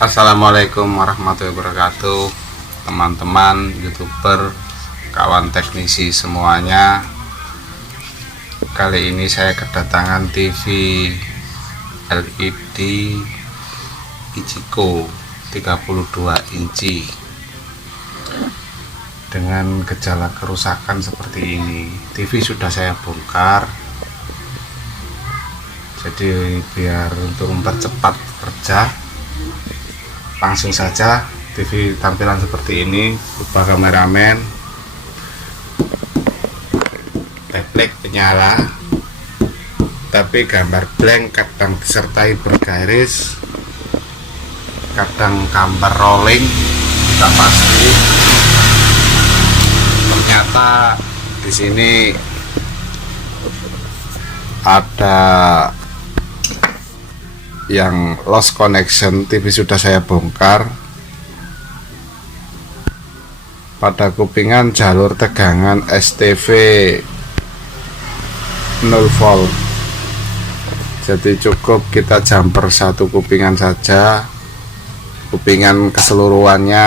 Assalamualaikum warahmatullahi wabarakatuh, teman-teman YouTuber, kawan teknisi semuanya. Kali ini saya kedatangan TV LED Ichiko 32 inci dengan gejala kerusakan seperti ini. TV sudah saya bongkar, jadi biar untuk mempercepat kerja, langsung saja TV tampilan seperti ini. Lupa kameramen, refleks penyala, tapi gambar blank, kadang disertai bergaris, kadang gambar rolling, tidak pasti. Ternyata di sini ada yang lost connection. TV sudah saya bongkar. Pada kupingan jalur tegangan STV 0 volt, jadi cukup kita jumper satu kupingan saja. Kupingan keseluruhannya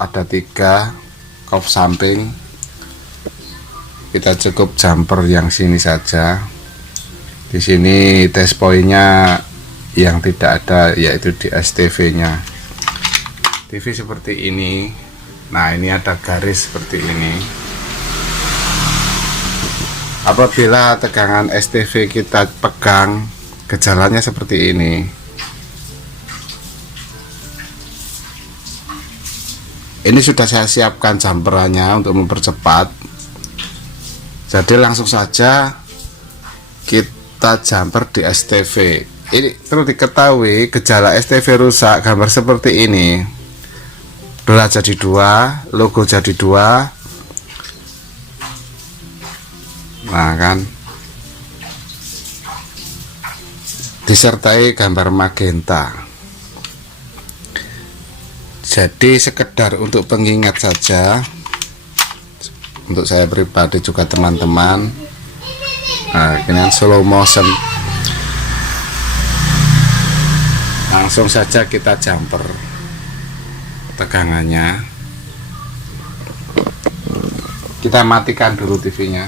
ada 3 kop samping, kita cukup jumper yang sini saja. Di sini test pointnya yang tidak ada, yaitu di STV nya. TV seperti ini. Nah, ini ada garis seperti ini. Apabila tegangan STV kita pegang, gejalanya seperti ini. Ini sudah saya siapkan jumperannya untuk mempercepat. Jadi langsung saja kita jumper di STV. Ini perlu diketahui, gejala STV rusak gambar seperti ini. Belah jadi 2, logo jadi 2. Nah kan, disertai gambar magenta. Jadi sekedar untuk pengingat saja, untuk saya pribadi juga teman-teman. Nah, ini slow motion. Langsung saja kita jumper tegangannya. Kita matikan dulu TV-nya.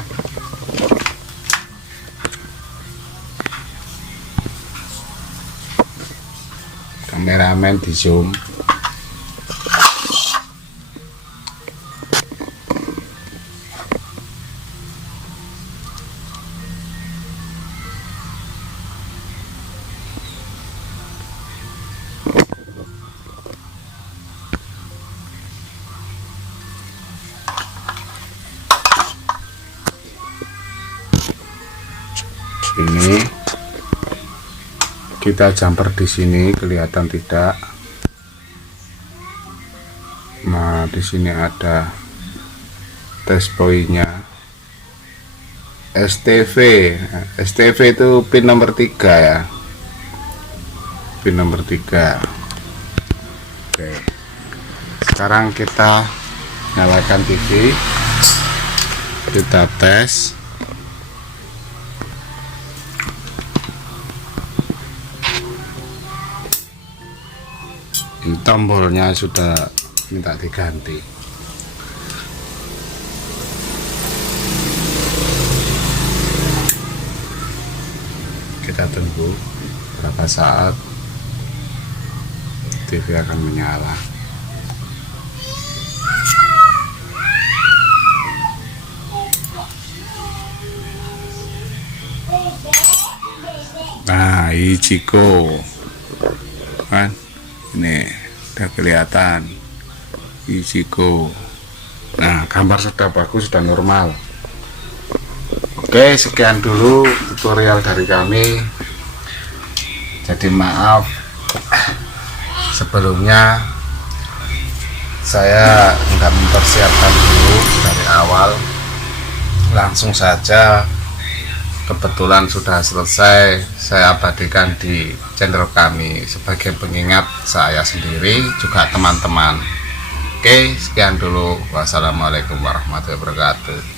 Kameramen di zoom. Ini kita jumper di sini, kelihatan tidak? Nah, di sini ada test pointnya. STV itu pin nomor 3 ya, pin nomor 3. Oke, sekarang kita nyalakan TV, kita tes. Ini tombolnya sudah minta diganti. Kita tunggu berapa saat TV akan menyala. Nah, Ichiko kan, ini udah kelihatan Ichiko. Nah, gambar sudah bagus, sudah normal. Oke, sekian dulu tutorial dari kami. Jadi maaf sebelumnya saya nggak mempersiapkan dulu dari awal, langsung saja. Kebetulan sudah selesai, saya abadikan di channel kami sebagai pengingat saya sendiri juga teman-teman. Oke, sekian dulu. Wassalamualaikum warahmatullahi wabarakatuh.